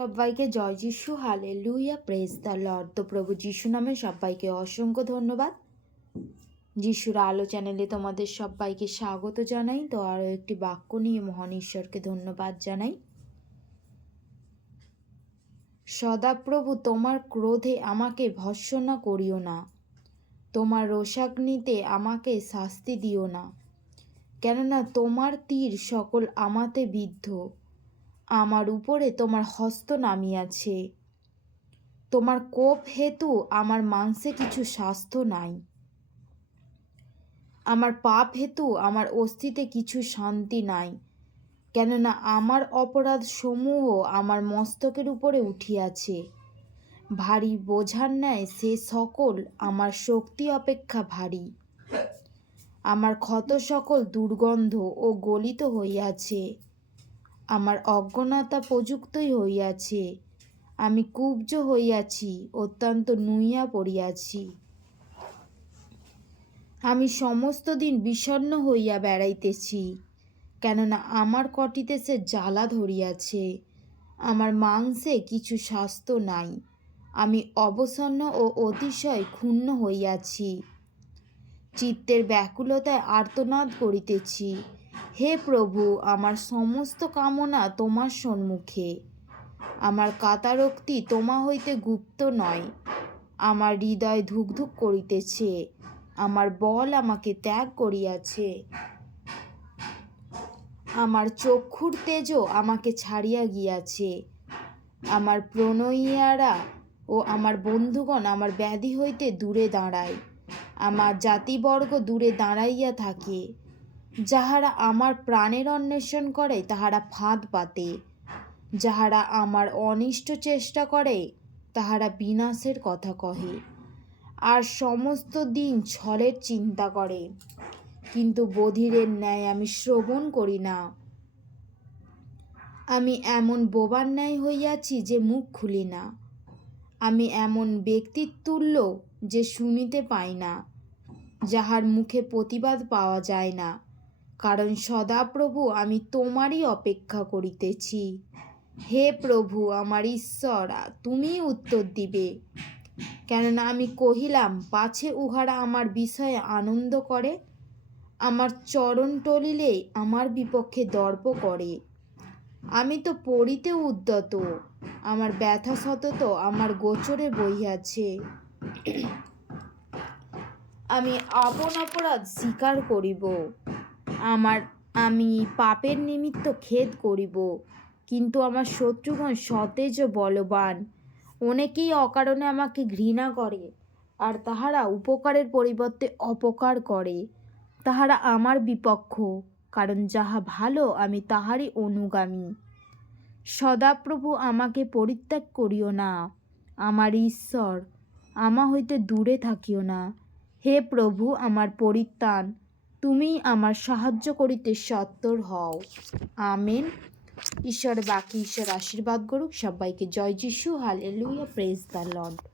সবাইকে জয় যিশু হালে লুইয়া প্রেস দ্য লর্ড তো প্রভু যিশু নামে সবাইকে অসংখ্য ধন্যবাদ। যিশুর আলো চ্যানেলে তোমাদের সবাইকে স্বাগত জানাই। তো আরও একটি বাক্য নিয়ে মহান ঈশ্বরকে ধন্যবাদ জানাই। সদাপ্রভু তোমার ক্রোধে আমাকে ভৎসনা করিও না। তোমার রোষাগ্নিতে আমাকে শাস্তি দিও না। কেননা তোমার তীর সকল আমাতে বিদ্ধ। আমার উপরে তোমার হস্ত নামিয়াছে। তোমার কোপ হেতু আমার মাংসে কিছু স্বাস্থ্য নাই। আমার পাপ হেতু আমার অস্থিতে কিছু শান্তি নাই। কেননা আমার অপরাধ সমূহ আমার মস্তকের উপরে উঠিয়াছে। ভারী বোঝার ন্যায় সে সকল আমার শক্তি অপেক্ষা ভারী। আমার ক্ষত সকল দুর্গন্ধ ও গলিত হইয়াছে। আমার অজ্ঞানতা প্রযুক্তই হইয়াছে। আমি কুব্জ হইয়াছি, অত্যন্ত নুইয়া পড়িয়াছি। আমি সমস্ত দিন বিষণ্ণ হইয়া বেড়াইতেছি, কেননা আমার কটিতে সে জ্বালা ধরিয়াছে। আমার মাংসে কিছু স্বাস্থ্য নাই, আমি অবসন্ন ও অতিশয় ক্ষুণ্ণ হইয়াছি। চিত্তের ব্যাকুলতায় আর্তনাদ করিতেছি হে প্রভু, আমার সমস্ত কামনা তোমার সম্মুখে। আমার কাতারক্তি তোমা হইতে গুপ্ত নয়। আমার হৃদয় ধুকধুক করিতেছে। আমার বল আমাকে ত্যাগ করিয়াছে। আমার চক্ষুর তেজও আমাকে ছাড়িয়া গিয়াছে। আমার প্রণয়িয়ারা ও আমার বন্ধুগণ আমার ব্যাধি হইতে দূরে দাঁড়ায়। আমার জাতিবর্গ দূরে দাঁড়াইয়া থাকে। যাহারা আমার প্রাণের অন্বেষণ করে, তাহারা ফাঁদ পাতে। যাহারা আমার অনিষ্ট চেষ্টা করে, তাহারা বিনাশের কথা কহে। আর সমস্ত দিন ছলের চিন্তা করে। কিন্তু বধিরের ন্যায় আমি শ্রবণ করি না। আমি এমন বোবার ন্যায় হইয়াছি যে মুখ খুলি না। আমি এমন ব্যক্তির তুল্য যে শুনিতে পাই না, যাহার মুখে প্রতিবাদ পাওয়া যায় না। কারণ সদাপ্রভু আমি তোমারই অপেক্ষা করিতেছি। হে প্রভু, আমার ঈশ্বর তুমি উত্তর দিবে। কেননা আমি কহিলাম, পাছে উহারা আমার বিষয়ে আনন্দ করে, আমার চরণ টলিলে আমার বিপক্ষে দর্প করে। আমি তো পড়িতে উদ্যত, আমার ব্যথা সতত আমার গোচরে বইয়াছে আমি আপন অপরাধ স্বীকার করিব। আমার, আমি পাপের নিমিত্ত খেদ করিব, কিন্তু আমার শত্রুগণ সতেজ ও বলবান। অনেকেই অকারণে আমাকে ঘৃণা করে, আর তাহারা উপকারের পরিবর্তে অপকার করে। তাহারা আমার বিপক্ষ, কারণ যাহা ভালো আমি তাহারই অনুগামী। সদাপ্রভু আমাকে পরিত্যাগ করিও না, আমার ঈশ্বর, আমা হইতে দূরে থাকিও না। হে প্রভু, আমার পরিত্রাণ তুমি আমার সাহায্য করিতে সত্তর হও। আমেন। ঈশ্বর বাকি, ঈশ্বর আশীর্বাদ করুক। সবাইকে জয় যিশু। হালে লুইয়া প্রেস দ্য লর্ড